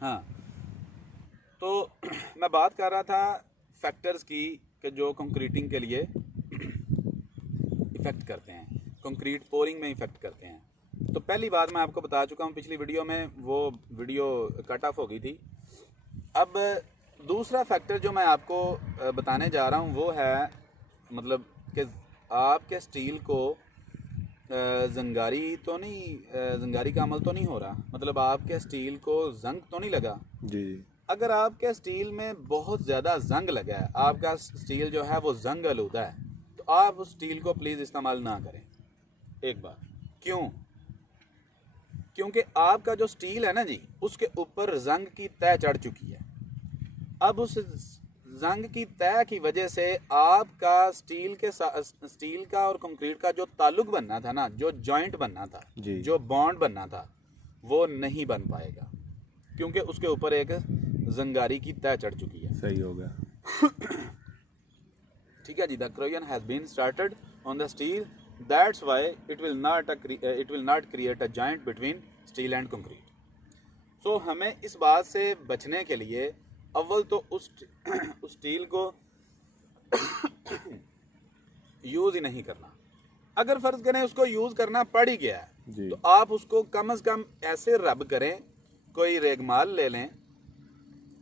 हाँ, तो मैं बात कर रहा था फैक्टर्स की कि जो कंक्रीटिंग के लिए इफ़ेक्ट करते हैं, कंक्रीट पोरिंग में इफ़ेक्ट करते हैं। तो पहली बात मैं आपको बता चुका हूँ पिछली वीडियो में, वो वीडियो कट ऑफ हो गई थी। अब दूसरा फैक्टर जो मैं आपको बताने जा रहा हूँ वो है मतलब कि आपके स्टील को जंगारी तो नहीं, जंगारी का अमल तो नहीं हो रहा, मतलब आपके स्टील को जंग तो नहीं लगा। जी जी। अगर आपके स्टील में बहुत ज़्यादा जंग लगा है, आपका स्टील जो है वो जंग आलूदा है, तो आप उस स्टील को प्लीज़ इस्तेमाल ना करें। एक बार क्यों? क्योंकि आपका जो स्टील है ना जी, उसके ऊपर जंग की तय चढ़ चुकी है। अब उस जंग की तय की वजह से आपका स्टील का और कंक्रीट का जो ताल्लुक बनना था ना, जो जॉइंट बनना था, जी। जो बॉन्ड बनना था, वो नहीं बन पाएगा, क्योंकि उसके ऊपर एक जंगारी की तय चढ़ चुकी है। सही हो गया। ठीक है जी, the corrosion has been started on the steel, that's why it will not create a joint between steel and concrete. So हमें इस बात से बचने के लिए अव्वल तो उस स्टील को यूज़ ही नहीं करना। अगर फ़र्ज़ करें उसको यूज़ करना पड़ ही गया है जी। तो आप उसको कम से कम ऐसे रब करें, कोई रेगमाल ले लें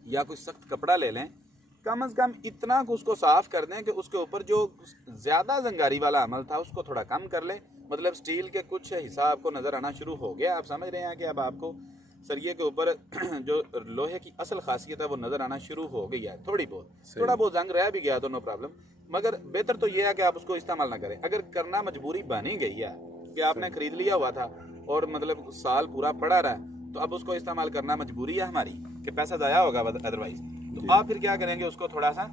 या कोई सख्त कपड़ा ले लें, कम से कम इतना कि उसको साफ़ कर दें कि उसके ऊपर जो ज़्यादा जंगारी वाला अमल था उसको थोड़ा कम कर लें। मतलब स्टील के कुछ हिस्सा आपको नज़र आना शुरू हो गया, आप समझ रहे हैं कि अब आपको सरिये के ऊपर जो लोहे की असल खासियत है वो नज़र आना शुरू हो गई है। थोड़ा बहुत जंग रह भी गया तो नो प्रॉब्लम, मगर बेहतर तो ये है कि आप उसको इस्तेमाल ना करें। अगर करना मजबूरी बनी गई है कि आपने खरीद लिया हुआ था और मतलब साल पूरा पड़ा रहा है, तो अब उसको इस्तेमाल करना मजबूरी है हमारी कि पैसा ज़ाया होगा अदरवाइज, तो आप फिर क्या करेंगे, उसको थोड़ा सा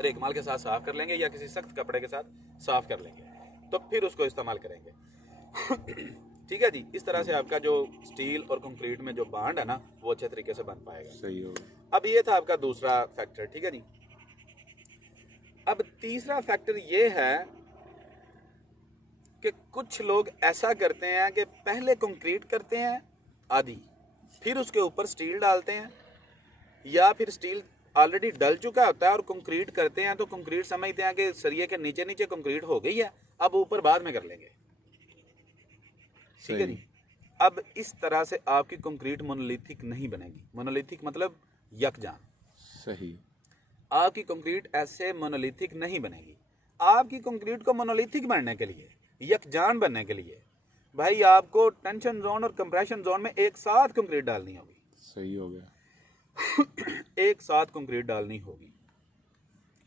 रेगमाल के साथ साफ कर लेंगे या किसी सख्त कपड़े के साथ साफ कर लेंगे, तो फिर उसको इस्तेमाल करेंगे। ठीक है जी, इस तरह से आपका जो स्टील और कंक्रीट में जो बॉन्ड है ना वो अच्छे तरीके से बन पाएगा। सही हो गया। अब ये था आपका दूसरा फैक्टर। ठीक है जी, अब तीसरा फैक्टर ये है कि कुछ लोग ऐसा करते हैं कि पहले कंक्रीट करते हैं आधी, फिर उसके ऊपर स्टील डालते हैं, या फिर स्टील ऑलरेडी डल चुका होता है और कंक्रीट करते हैं तो कंक्रीट समझते हैं कि सरिये के नीचे नीचे कंक्रीट हो गई है, अब ऊपर बाद में कर लेंगे। ठीक है जी, अब इस तरह से आपकी कंक्रीट मोनोलिथिक नहीं बनेगी। मोनोलिथिक मतलब यकजान। सही। आपकी कंक्रीट ऐसे मोनोलिथिक नहीं बनेगी। आपकी कंक्रीट को मोनोलिथिक बनने के लिए, यकजान बनने के लिए, भाई आपको टेंशन जोन और कंप्रेशन जोन में एक साथ कंक्रीट डालनी होगी। सही हो गया। एक साथ कंक्रीट डालनी होगी,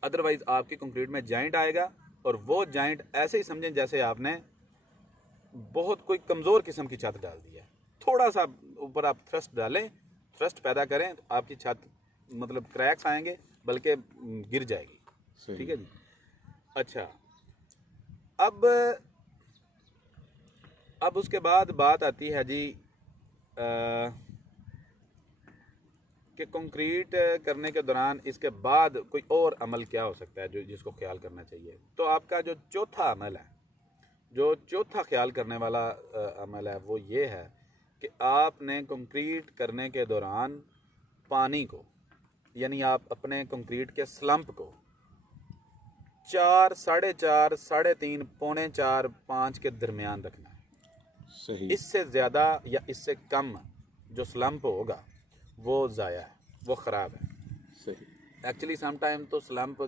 अदरवाइज आपकी कंक्रीट में जॉइंट आएगा और वो जॉइंट ऐसे ही समझें जैसे आपने बहुत कोई कमज़ोर किस्म की छत डाल दी है। थोड़ा सा ऊपर आप थ्रस्ट डालें, थ्रस्ट पैदा करें तो आपकी छत मतलब क्रैक्स आएंगे, बल्कि गिर जाएगी। ठीक है जी। अच्छा, अब उसके बाद बात आती है जी कि कंक्रीट करने के दौरान इसके बाद कोई और अमल क्या हो सकता है जो जिसको ख्याल करना चाहिए। तो आपका जो चौथा अमल है, जो चौथा ख्याल करने वाला अमल है वो ये है कि आपने कंक्रीट करने के दौरान पानी को, यानी आप अपने कंक्रीट के स्लम्प को 4, 4.5, 3.5, पौने 4, 5 के दरमियान रखना है। सही। इससे ज़्यादा या इससे कम जो स्लम्प होगा वो ज़ाया है, वो ख़राब है। सही। एक्चुअली सम टाइम तो स्लम्प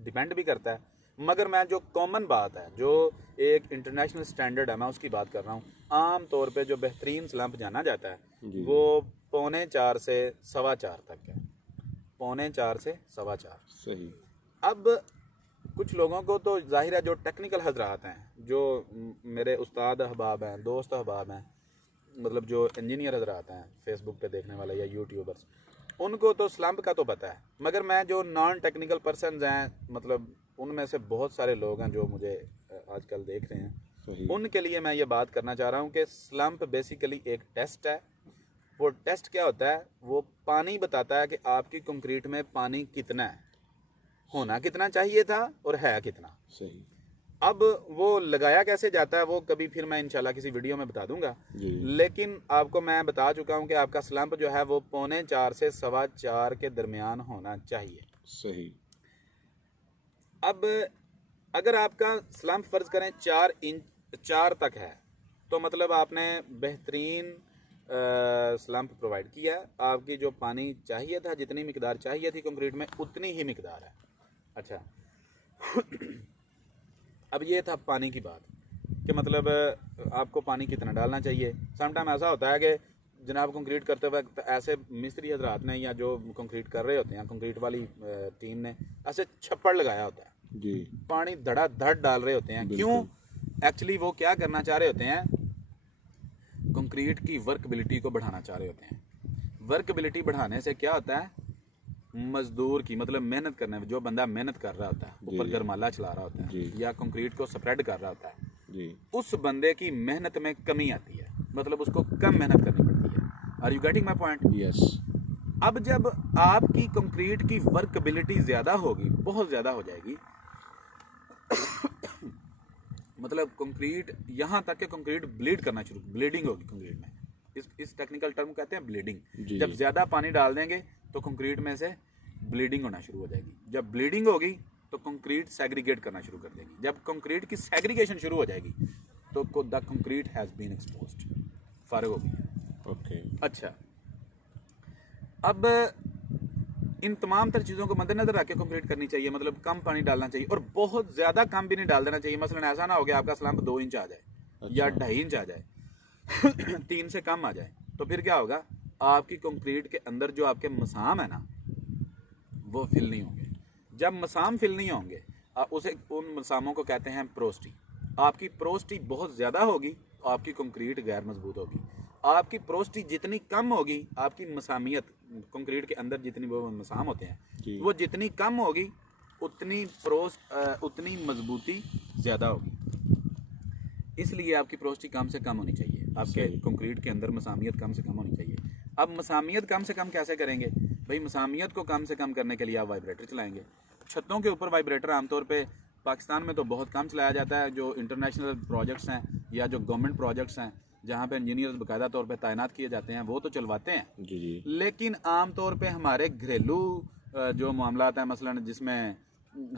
डिपेंड भी करता है, मगर मैं जो कॉमन बात है, जो एक इंटरनेशनल स्टैंडर्ड है, मैं उसकी बात कर रहा हूँ। आम तौर पे जो बेहतरीन स्लम्प जाना जाता है वो पौने 4 से 4.25 तक है। पौने 4 से 4.25। सही। अब कुछ लोगों को तो जाहिर है, जो टेक्निकल हजरात हैं, जो मेरे उस्ताद अहबाब हैं, दोस्त अहबाब हैं, मतलब जो इंजीनियर हजरात हैं फेसबुक पे देखने वाले या यूट्यूबर्स, उनको तो स्लम्प का तो पता है, मगर मैं जो नॉन टेक्निकल पर्सनस हैं, मतलब उनमें से बहुत सारे लोग हैं जो मुझे आजकल देख रहे हैं, उनके लिए मैं ये बात करना चाह रहा हूँ कि स्लम्प बेसिकली एक टेस्ट है। वो टेस्ट क्या होता है, वो पानी बताता है कि आपकी कंक्रीट में पानी कितना है, होना कितना चाहिए था और है कितना। सही। अब वो लगाया कैसे जाता है वो कभी फिर मैं इंशाल्लाह किसी वीडियो में बता दूंगा। जी लेकिन आपको मैं बता चुका हूँ कि आपका स्लंप जो है वो 3.25 से 4.25 के दरमियान होना चाहिए। सही। अब अगर आपका स्लंप फर्ज करें 4 तक है तो मतलब आपने बेहतरीन स्लंप प्रोवाइड किया है। आपकी जो पानी चाहिए था, जितनी मिकदार चाहिए थी कंक्रीट में, उतनी ही मिकदार है। अच्छा अब ये था पानी की बात कि मतलब आपको पानी कितना डालना चाहिए। समटाइम ऐसा होता है कि जनाब कंक्रीट करते वक्त ऐसे मिस्त्री हजरात ने या जो कंक्रीट कर रहे होते हैं, कंक्रीट वाली टीम ने ऐसे छप्पड़ लगाया होता है जी पानी धड़ाधड़ डाल रहे होते हैं। क्यों? एक्चुअली वो क्या करना चाह रहे होते हैं, कंक्रीट की वर्कबिलिटी को बढ़ाना चाह रहे होते हैं। वर्कबिलिटी बढ़ाने से क्या होता है, मजदूर की मतलब मेहनत करने में, जो बंदा मेहनत कर रहा होता है, ऊपर गरमाला चला रहा होता है या कंक्रीट को स्प्रेड कर रहा होता है, जी उस बंदे की मेहनत में कमी आती है, मतलब उसको कम मेहनत करनी पड़ती है। Are you getting my point? Yes. अब जब आपकी कंक्रीट की वर्कबिलिटी ज्यादा होगी, बहुत ज्यादा हो जाएगी, मतलब कंक्रीट यहाँ तक कि कंक्रीट ब्लीड करना शुरू, ब्लीडिंग होगी कंक्रीट में। इस टेक्निकल टर्म कहते हैं ब्लीडिंग। जब ज्यादा पानी डाल देंगे तो कंक्रीट में से ब्लीडिंग होना शुरू हो जाएगी। जब ब्लीडिंग होगी तो कंक्रीट सेग्रीगेट करना शुरू कर देगी। जब कंक्रीट की सेग्रीगेशन शुरू हो जाएगी तो the concrete has been exposed, फारग हो गई। ओके। अच्छा, अब इन तमाम तर चीज़ों को मद्देनजर रख के कंक्रीट करनी चाहिए। मतलब कम पानी डालना चाहिए और बहुत ज़्यादा कम भी नहीं डाल देना चाहिए। मसलन ऐसा ना हो गया आपका स्लंप 2 इंच आ जाए या 2.5 इंच आ जाए 3 से कम आ जाए, तो फिर क्या होगा, आपकी कंक्रीट के अंदर जो आपके मसाम है ना, वो फिल नहीं होंगे। जब मसाम फिल नहीं होंगे, उन मसामों को कहते हैं प्रोस्टी। आपकी प्रोस्टी बहुत ज़्यादा होगी तो आपकी कंक्रीट गैर मजबूत होगी। आपकी प्रोस्टी जितनी कम होगी, आपकी मसामियत, कंक्रीट के अंदर जितनी वो मसाम होते हैं, वो जितनी कम होगी उतनी मजबूती ज़्यादा होगी। इसलिए आपकी प्रोस्टी कम से कम होनी चाहिए, आपके कंक्रीट के अंदर मसामियत कम से कम होनी चाहिए। अब मसामियत कम से कम कैसे करेंगे भाई? मसामियत को कम से कम करने के लिए आप वाइब्रेटर चलाएंगे। छतों के ऊपर वाइब्रेटर आमतौर पे पाकिस्तान में तो बहुत कम चलाया जाता है। जो इंटरनेशनल प्रोजेक्ट्स हैं या जो गवर्नमेंट प्रोजेक्ट्स हैं जहाँ पे इंजीनियर्स बाकायदा तौर पे तैनात किए जाते हैं, वो तो चलवाते हैं। जी जी। लेकिन आम तौर पे हमारे घरेलू जो मामलात हैं, मसलन जिसमें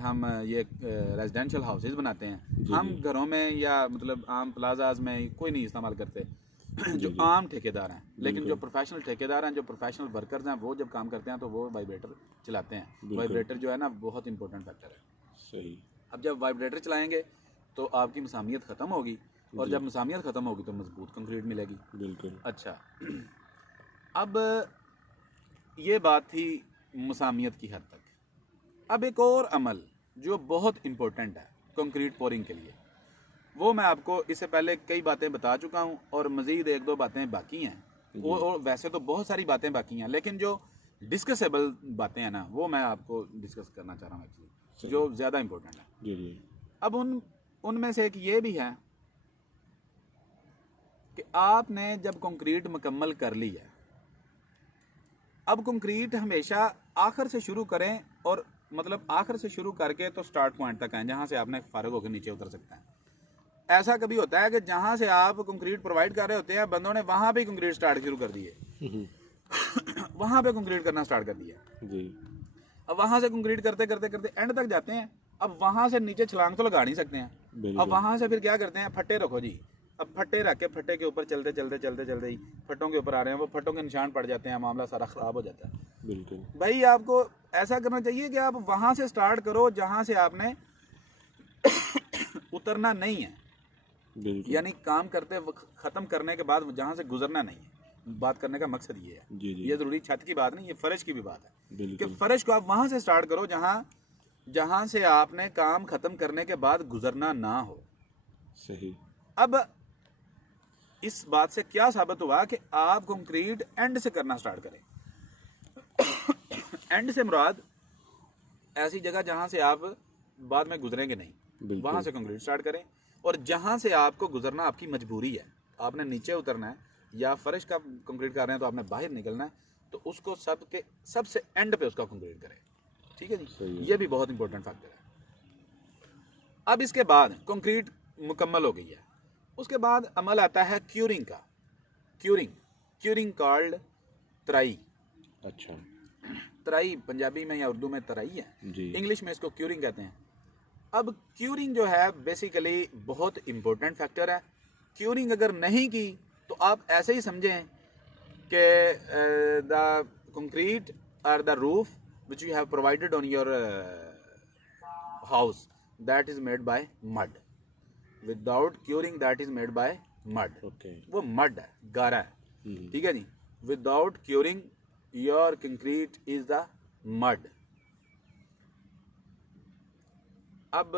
हम ये रेजिडेंशियल हाउसेज बनाते हैं, हम घरों में या मतलब आम प्लाजाज में कोई नहीं इस्तेमाल करते जो आम ठेकेदार हैं। लेकिन जो प्रोफेशनल ठेकेदार हैं, जो प्रोफेशनल वर्कर्स हैं, वो जब काम करते हैं तो वो वाइब्रेटर चलाते हैं। वाइब्रेटर जो है ना, बहुत इंपॉर्टेंट फैक्टर है। सही। अब जब वाइब्रेटर चलाएंगे तो आपकी मसामियत ख़त्म होगी, और जब मसामियत ख़त्म होगी तो मजबूत कंक्रीट मिलेगी। बिल्कुल। अच्छा, अब ये बात थी मसामियत की हद तक। अब एक और अमल जो बहुत इम्पोर्टेंट है कंक्रीट पोरिंग के लिए, वो मैं आपको इससे पहले कई बातें बता चुका हूँ और मज़ीद 1-2 बातें बाकी हैं। वो और वैसे तो बहुत सारी बातें बाकी हैं, लेकिन जो डिस्कसेबल बातें हैं ना, वो मैं आपको डिस्कस करना चाह रहा हूँ एक्चुअली, जो ज़्यादा इम्पोर्टेंट है। जी जी। अब उनमें से एक ये भी है कि आपने जब कंक्रीट मुकम्मल कर ली है, अब कंक्रीट हमेशा आखिर से शुरू करें, और मतलब आखिर से शुरू करके तो स्टार्ट पॉइंट तक आए जहाँ से आपने फारग होकर नीचे उतर सकते हैं। ऐसा कभी होता है कि जहाँ से आप कंक्रीट प्रोवाइड कर रहे होते हैं, बंदों ने वहाँ पे कंक्रीट स्टार्ट शुरू कर दिए वहाँ पे कंक्रीट करना स्टार्ट कर दिया जी। अब वहाँ से कंक्रीट करते करते करते एंड तक जाते हैं। अब वहाँ से नीचे छलांग तो लगा नहीं सकते हैं। अब वहाँ से फिर क्या करते हैं, फट्टे रखो जी। अब फट्टे रख के फट्टे के ऊपर चलते चलते चलते चलते ही फट्टों के ऊपर आ रहे हैं, वो फट्टों के निशान पड़ जाते हैं, मामला सारा ख़राब हो जाता है। बिल्कुल भाई, आपको ऐसा करना चाहिए कि आप वहाँ से स्टार्ट करो जहाँ से आपने उतरना नहीं है, यानी काम करते ख़त्म करने के बाद जहाँ से गुजरना नहीं है। बात करने का मकसद ये है। जी जी। ये ज़रूरी छत की बात नहीं, ये फर्श की भी बात है कि बिल्कुल। फर्श को आप वहाँ से स्टार्ट करो जहाँ से आपने काम ख़त्म करने के बाद गुजरना ना हो। सही। अब इस बात से क्या साबित हुआ कि आप कंक्रीट एंड से करना स्टार्ट करें एंड से मुराद ऐसी जगह जहां से आप बाद में गुजरेंगे नहीं, वहां से कंक्रीट स्टार्ट करें। और जहां से आपको गुजरना आपकी मजबूरी है, आपने नीचे उतरना है या फर्श का कंक्रीट कर रहे हैं तो आपने बाहर निकलना है, तो उसको सबसे एंड पे उसका कंक्रीट करें। ठीक है जी, ये भी बहुत इंपॉर्टेंट फैक्टर है। अब इसके बाद कंक्रीट मुकम्मल हो गई है, उसके बाद अमल आता है क्यूरिंग का। क्यूरिंग कॉल्ड तराई। अच्छा तराई पंजाबी में या उर्दू में तराई है, जी। इंग्लिश में इसको क्यूरिंग कहते हैं। अब क्यूरिंग जो है बेसिकली बहुत इंपॉर्टेंट फैक्टर है। क्यूरिंग अगर नहीं की तो आप ऐसे ही समझें कि द कंक्रीट और the roof which you have provided on your house that is made by mud. Without curing that is made by mud. Okay. वो मड है, गारा है, ठीक है जी। Without curing your concrete is the mud. अब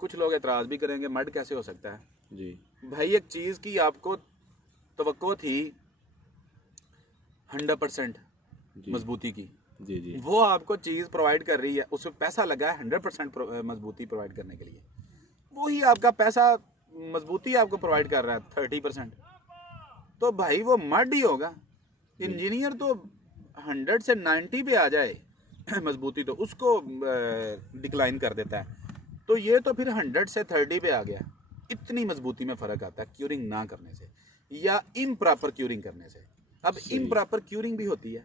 कुछ लोग एतराज भी करेंगे मड कैसे हो सकता है जी। भाई। एक चीज की आपको तवक्को थी 100% जी। मजबूती की, जी जी। वो आपको चीज प्रोवाइड कर रही है, उसमें पैसा लगा है 100% मजबूती प्रोवाइड करने के लिए। वही आपका पैसा मजबूती आपको प्रोवाइड कर रहा है 30%, तो भाई वो मड ही होगा। इंजीनियर तो 100 से 90 पे आ जाए मजबूती तो उसको डिक्लाइन कर देता है, तो ये तो फिर 100 से 30 पे आ गया। इतनी मजबूती में फ़र्क आता है क्यूरिंग ना करने से या इम्प्रॉपर क्यूरिंग करने से। अब इम्प्रॉपर क्यूरिंग भी होती है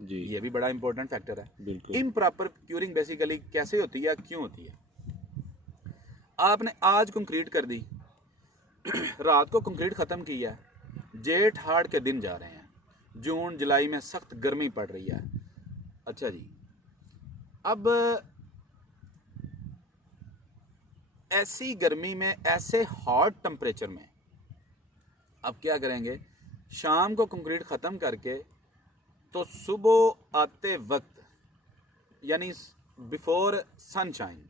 जी। ये भी बड़ा इंपॉर्टेंट फैक्टर है। बिल्कुल। इम्प्रॉपर क्यूरिंग बेसिकली कैसे होती है, क्यों होती है? आपने आज कंक्रीट कर दी, रात को कंक्रीट ख़त्म किया, जेठ हाड़ के दिन जा रहे हैं, जून जुलाई में सख्त गर्मी पड़ रही है। अच्छा जी, अब ऐसी गर्मी में, ऐसे हॉट टेम्परेचर में अब क्या करेंगे? शाम को कंक्रीट ख़त्म करके तो सुबह आते वक्त यानी बिफोर सनशाइन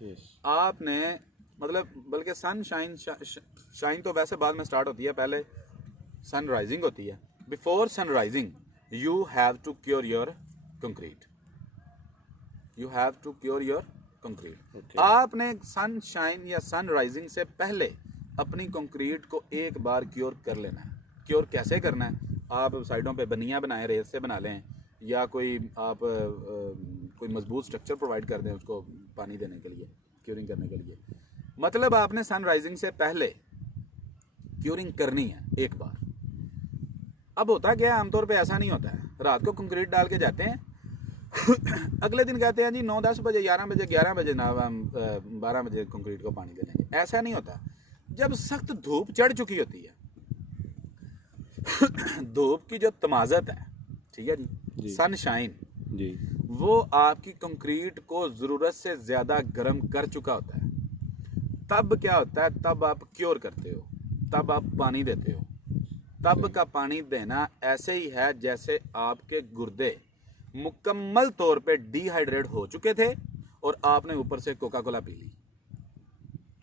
यस। आपने मतलब बल्कि सनशाइन शाइन तो वैसे बाद में स्टार्ट होती है, पहले सनराइजिंग होती है। Before sunrising you have to cure your concrete. You have to cure your concrete. Okay. आपने सनशाइन या सनराइजिंग से पहले अपनी कंक्रीट को एक बार क्योर कर लेना है। क्योर कैसे करना है? आप साइडों पे बनिया बनाएं, रेत से बना लें, या कोई आप कोई मजबूत स्ट्रक्चर प्रोवाइड कर दें उसको पानी देने के लिए, क्यूरिंग करने के लिए। मतलब आपने सनराइजिंग से पहले क्यूरिंग करनी है एक बार। अब होता क्या है, आमतौर पे ऐसा नहीं होता है। रात को कंक्रीट डाल के जाते हैं अगले दिन कहते हैं जी 9-10 बजे, 11 बजे, 11 बजे ना, 12 बजे कंक्रीट को पानी दे देंगे। ऐसा नहीं होता। जब सख्त धूप चढ़ चुकी होती है धूप की जो तमाजत है, ठीक है जी, सनशाइन जी। वो आपकी कंक्रीट को जरूरत से ज्यादा गर्म कर चुका होता है। तब क्या होता है? तब आप क्योर करते हो, तब आप पानी देते हो। तब का पानी देना ऐसे ही है जैसे आपके गुर्दे मुकम्मल तौर पे डिहाइड्रेट हो चुके थे और आपने ऊपर से कोका कोला पी ली,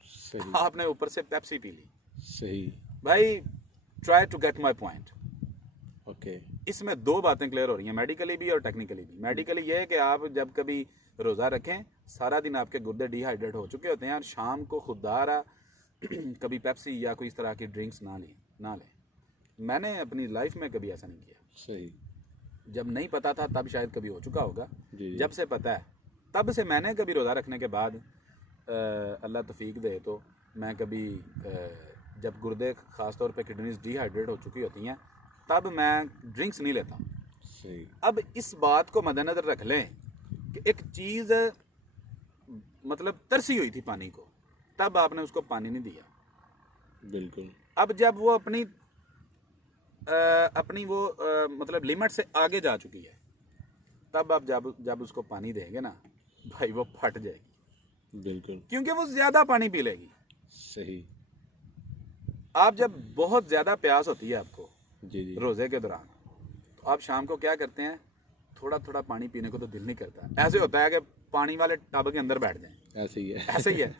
सही। आपने ऊपर से पेप्सी पी ली। सही। भाई try to get my point. Okay. इसमें दो बातें क्लियर हो रही हैं, मेडिकली भी और टेक्निकली भी। मेडिकली ये है कि आप जब कभी रोज़ा रखें, सारा दिन आपके गुर्दे डिहाइड्रेट हो चुके होते हैं और शाम को खुदारा कभी पेप्सी या कोई इस तरह की ड्रिंक्स ना लें। मैंने अपनी लाइफ में कभी ऐसा नहीं किया। सही। जब नहीं पता था तब शायद कभी हो चुका होगा, जी। जब से पता है तब से मैंने कभी रोज़ा रखने के बाद अल्लाह तौफीक दे तो मैं कभी जब गुर्दे ख़ास तौर पे किडनीज डिहाइड्रेट हो चुकी होती हैं तब मैं ड्रिंक्स नहीं लेता। सही। अब इस बात को मद्देनज़र रख लें कि एक चीज़ मतलब तरसी हुई थी पानी को, तब आपने उसको पानी नहीं दिया। बिल्कुल। अब जब वो अपनी वो मतलब लिमिट से आगे जा चुकी है, तब आप जब उसको पानी देंगे ना भाई, वो फट जाएगी। बिल्कुल। क्योंकि वो ज़्यादा पानी पी लेगी। सही। आप जब बहुत ज़्यादा प्यास होती है आपको जी जी। रोज़े के दौरान, तो आप शाम को क्या करते हैं? थोड़ा थोड़ा पानी पीने को तो दिल नहीं करता। ऐसे होता है कि पानी वाले टब के अंदर बैठ जाएं। ऐसे ही है। ऐसे ही है।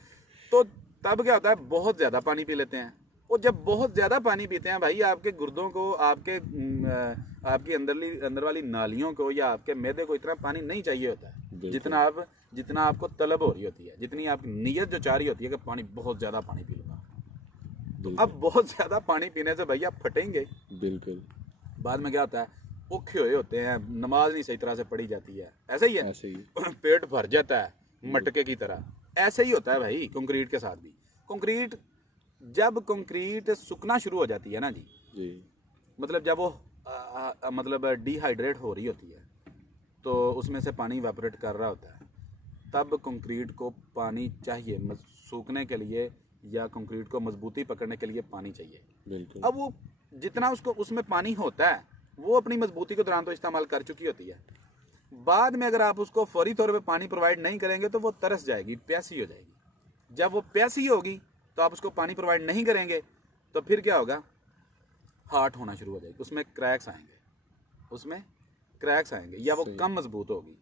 तो तब क्या होता है? बहुत ज़्यादा पानी पी लेते हैं। और जब बहुत ज़्यादा पानी पीते हैं भाई, आपके गुर्दों को, आपकी अंदर वाली नालियों को या आपके मैदे को इतना पानी नहीं चाहिए होता है जितना आपको तलब हो रही होती है, जितनी आपकी नीयत जो चाह रही होती है कि पानी, बहुत ज़्यादा पानी पी लूँगा। तो अब बहुत ज़्यादा पानी पीने से भैया फटेंगे। बिल्कुल। बाद में क्या होता है? औखे हुए होते हैं, नमाज नहीं सही तरह से पढ़ी जाती है। ऐसे ही है, ऐसे ही। पेट भर जाता है मटके की तरह। ऐसे ही होता है भाई कंक्रीट के साथ भी। कंक्रीट जब कंक्रीट सूखना शुरू हो जाती है ना जी, मतलब जब वो मतलब डिहाइड्रेट हो रही होती है तो उसमें से पानी इवेपोरेट कर रहा होता है, तब कंक्रीट को पानी चाहिए सूखने के लिए, या कंक्रीट को मजबूती पकड़ने के लिए पानी चाहिए। बिल्कुल। अब वो जितना उसको उसमें पानी होता है वो अपनी मजबूती के दौरान तो इस्तेमाल कर चुकी होती है, बाद में अगर आप उसको फौरी तौर पे पानी प्रोवाइड नहीं करेंगे तो वो तरस जाएगी, प्यासी हो जाएगी। जब वो प्यासी होगी तो आप उसको पानी प्रोवाइड नहीं करेंगे तो फिर क्या होगा, हार्ट होना शुरू हो जाएगी, उसमें क्रैक्स आएंगे, या वो कम मजबूत होगी।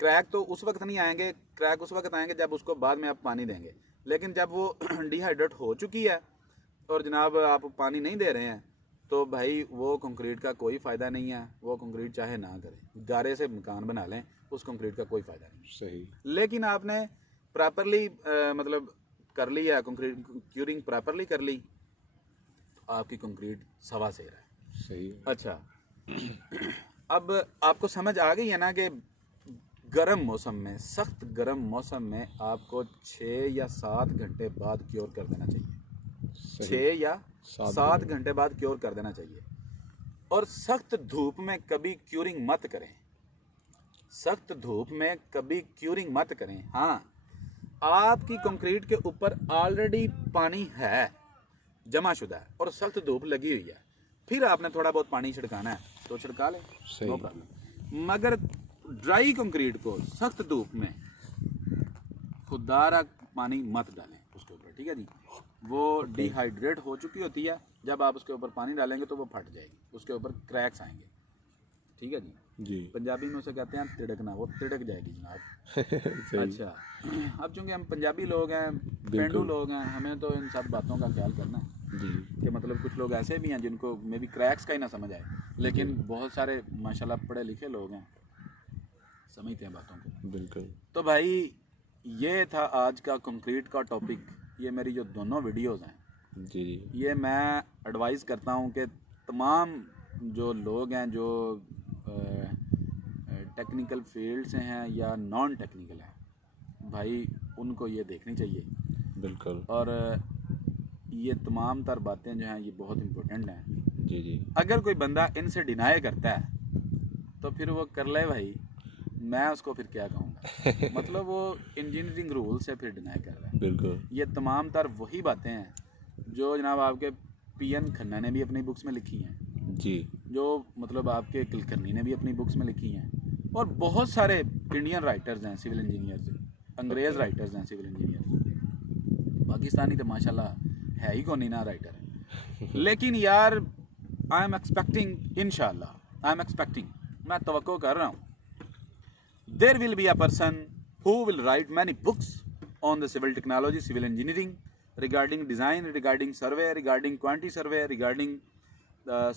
क्रैक तो उस वक्त नहीं आएंगे, क्रैक उस वक्त आएंगे जब उसको बाद में आप पानी देंगे, लेकिन जब वो डिहाइड्रेट हो चुकी है और जनाब आप पानी नहीं दे रहे हैं तो भाई वो कंक्रीट का कोई फ़ायदा नहीं है। वो कंक्रीट चाहे ना करें, गारे से मकान बना लें, उस कंक्रीट का कोई फ़ायदा नहीं। सही। लेकिन आपने प्रॉपरली मतलब कर ली है, कंक्रीट क्यूरिंग प्रॉपरली कर ली, तो आपकी कंक्रीट सवा सेर है। सही। अच्छा, अब आपको समझ आ गई है ना कि गर्म मौसम में, सख्त गर्म मौसम में आपको 6 या 7 घंटे बाद क्योर कर देना चाहिए। 6 या 7 घंटे बाद क्योर कर देना चाहिए। और सख्त धूप में कभी क्यूरिंग मत करें, सख्त धूप में कभी क्यूरिंग मत करें। हाँ, आपकी कंक्रीट के ऊपर ऑलरेडी पानी है, जमाशुदा है, और सख्त धूप लगी हुई है, फिर आपने थोड़ा बहुत पानी छिड़काना है तो छिड़का लें, नो प्रॉब्लम। मगर ड्राई कंक्रीट को सख्त धूप में खुदारा पानी मत डालें उसके ऊपर, ठीक है जी। वो डिहाइड्रेट हो चुकी होती है, जब आप उसके ऊपर पानी डालेंगे तो वो फट जाएगी, उसके ऊपर क्रैक्स आएंगे, ठीक है जी। पंजाबी में उसे कहते हैं तिड़कना, वो तिड़क जाएगी जनाब। अच्छा, अब चूंकि हम पंजाबी लोग हैं, पेंडू लोग हैं, हमें तो इन सब बातों का ख्याल करना है जी। कि मतलब कुछ लोग ऐसे भी हैं जिनको मे बी क्रैक्स का ही ना समझ आए, लेकिन बहुत सारे माशाल्लाह पढ़े लिखे लोग हैं, समझते हैं बातों को। बिल्कुल। तो भाई ये था आज का कंक्रीट का टॉपिक। ये मेरी जो दोनों वीडियोस हैं जी, ये मैं एडवाइस करता हूँ कि तमाम जो लोग हैं जो टेक्निकल फील्ड से हैं या नॉन टेक्निकल हैं, भाई उनको ये देखनी चाहिए। बिल्कुल। और ये तमाम तर बातें जो हैं ये बहुत इम्पोर्टेंट हैं। जी जी। अगर कोई बंदा इनसे डिनाई करता है तो फिर वो कर ले भाई, मैं उसको फिर क्या कहूँगा। मतलब वो इंजीनियरिंग रूल से फिर डिनाई कर रहा है। बिल्कुल। ये तमाम तर वही बातें हैं जो जनाब आपके पीएन खन्ना ने भी अपनी बुक्स में लिखी हैं जी, जो मतलब आपके कुलकर्णी ने भी अपनी बुक्स में लिखी हैं, और बहुत सारे इंडियन राइटर्स हैं सिविल इंजीनियर्स, अंग्रेज़ राइटर्स हैं सिविल इंजीनियर्स, पाकिस्तानी तो माशाल्लाह है ही कौन ही ना राइटर। लेकिन यार आई एम एक्सपेक्टिंग, इंशाल्लाह आई एम एक्सपेक्टिंग, मैं तवक्को कर रहा हूँ, there will be a person who will write many books on the civil technology, civil engineering, regarding design, regarding survey, regarding quantity survey, regarding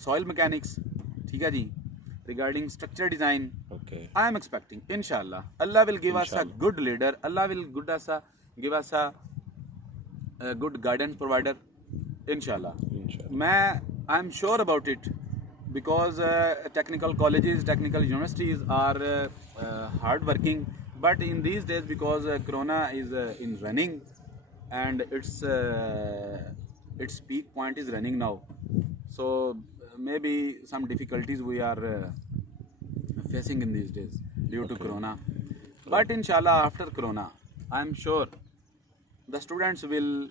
soil mechanics, ठीक है जी, regarding structure design. Okay. I am expecting, inshallah, Allah will give us a good leader, Allah will give us a good guidance provider, inshallah. I am sure about it, because technical colleges, technical universities are hard working, but in these days, because corona is in running and its peak point is running now, so maybe some difficulties we are facing in these days due to corona. But inshallah, after corona, I am sure the students will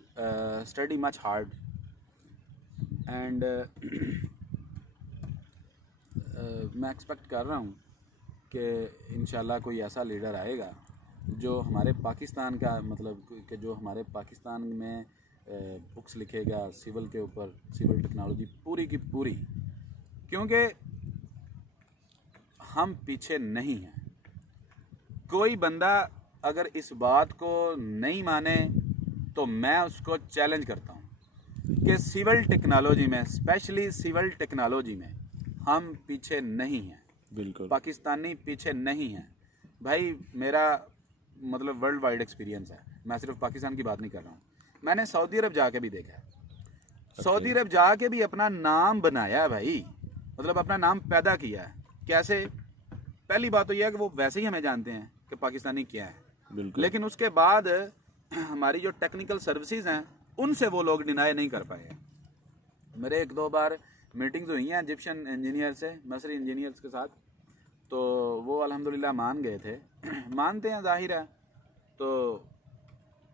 study much hard, and मैं expect कर रहा हूँ कि इंशाल्लाह कोई ऐसा leader आएगा जो हमारे पाकिस्तान का, मतलब कि जो हमारे पाकिस्तान में बुक्स लिखेगा सिविल के ऊपर, सिविल टेक्नोलॉजी पूरी की पूरी, क्योंकि हम पीछे नहीं हैं। कोई बंदा अगर इस बात को नहीं माने तो मैं उसको चैलेंज करता हूँ कि सिविल टेक्नोलॉजी में, स्पेशली सिविल टेक्नोलॉजी में हम पीछे नहीं हैं। बिल्कुल। पाकिस्तानी पीछे नहीं हैं भाई। मेरा मतलब वर्ल्ड वाइड एक्सपीरियंस है, मैं सिर्फ पाकिस्तान की बात नहीं कर रहा हूँ। मैंने सऊदी अरब जाके भी देखा है, सऊदी अरब जाके भी अपना नाम बनाया है भाई, मतलब अपना नाम पैदा किया है। कैसे? पहली बात तो यह है कि वो वैसे ही हमें जानते हैं कि पाकिस्तानी क्या है, बिल्कुल। लेकिन उसके बाद हमारी जो टेक्निकल सर्विसेज हैं उनसे वो लोग डिनाई नहीं कर पाए हैं। मेरे 1-2 बार मीटिंग्स हुई हैं इजिप्शियन इंजीनियर से, मसरी इंजीनियर्स के साथ, तो वो अल्हम्दुलिल्लाह मान गए थे। मानते हैं ज़ाहिर है, तो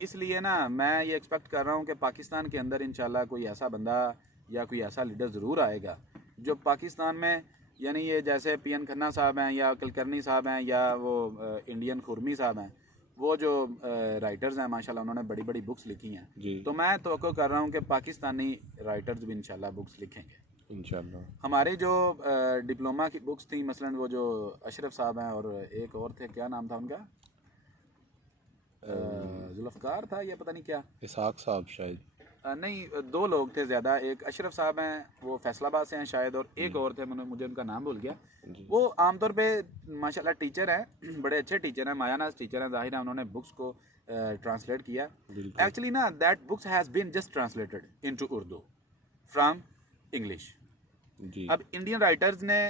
इसलिए ना मैं ये एक्सपेक्ट कर रहा हूँ कि पाकिस्तान के अंदर इंशाल्लाह कोई ऐसा बंदा या कोई ऐसा लीडर ज़रूर आएगा जो पाकिस्तान में, यानी ये जैसे पीएन खन्ना साहब हैं या कुलकर्णी साहब हैं या वो इंडियन खुरमी साहब हैं, वो जो राइटर्स हैं माशाल्लाह उन्होंने बड़ी बड़ी बुक्स लिखी हैं, जी तो मैं तवक्को कर रहा हूँ कि पाकिस्तानी राइटर्स भी इंशाल्लाह बुक्स लिखेंगे। इंशाल्लाह। हमारे जो डिप्लोमा की बुक्स थी, मसलन वो जो अशरफ साहब हैं और एक और थे, क्या नाम था उनका, जुल्फ़कार था या पता नहीं क्या, इसहाक साहब शायद। नहीं 2 लोग थे ज़्यादा, एक अशरफ साहब हैं वो फैसलाबाद से हैं शायद, और एक और थे, मुझे उनका नाम भूल गया। जी वो आमतौर पे माशाल्लाह टीचर हैं, बड़े अच्छे टीचर हैं, मायानाज टीचर हैं, ज़ाहिर है उन्होंने बुक्स को ट्रांसलेट किया। बिल्कुल। एक्चुअली ना that books has been just translated into Urdu from English. जी अब इंडियन राइटर्स ने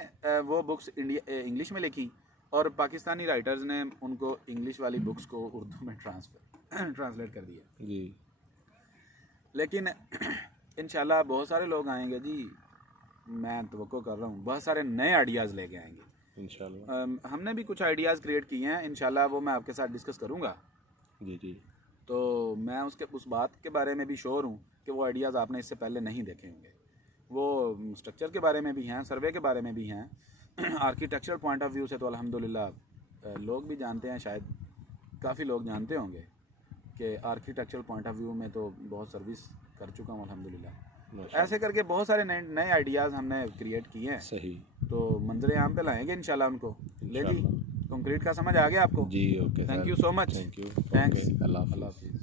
वो बुक्स इंग्लिश में लिखी और पाकिस्तानी राइटर्स ने उनको इंग्लिश वाली बुक्स को उर्दू में ट्रांसलेट कर दिया। जी लेकिन इंशाल्लाह बहुत सारे लोग आएंगे जी, मैं तवक्को कर रहा हूँ, बहुत सारे नए आइडियाज़ लेके आएंगे इंशाल्लाह। हमने भी कुछ आइडियाज़ क्रिएट किए हैं, इंशाल्लाह वो मैं आपके साथ डिस्कस करूँगा। जी जी तो मैं उस बात के बारे में भी श्योर हूँ कि वो आइडियाज़ आपने इससे पहले नहीं देखे होंगे। वो स्ट्रक्चर के बारे में भी हैं, सर्वे के बारे में भी हैं, आर्किटेक्चरल पॉइंट ऑफ व्यू से तो अल्हम्दुलिल्लाह लोग भी जानते हैं, शायद काफ़ी लोग जानते होंगे कि आर्किटेक्चरल पॉइंट ऑफ व्यू में तो बहुत सर्विस कर चुका हूँ अल्हम्दुलिल्लाह। माशाल्लाह। ऐसे करके बहुत सारे नए आइडियाज़ हमने क्रिएट किए हैं, सही। तो मंजरे आम पे लाएंगे इंशाल्लाह उनको। ले जी, कंक्रीट का समझ आ गया आपको? जी okay. Thank you so much. Thank you. Thanks. अल्लाह हाफ़िज़। अल्लाह हाफिज़।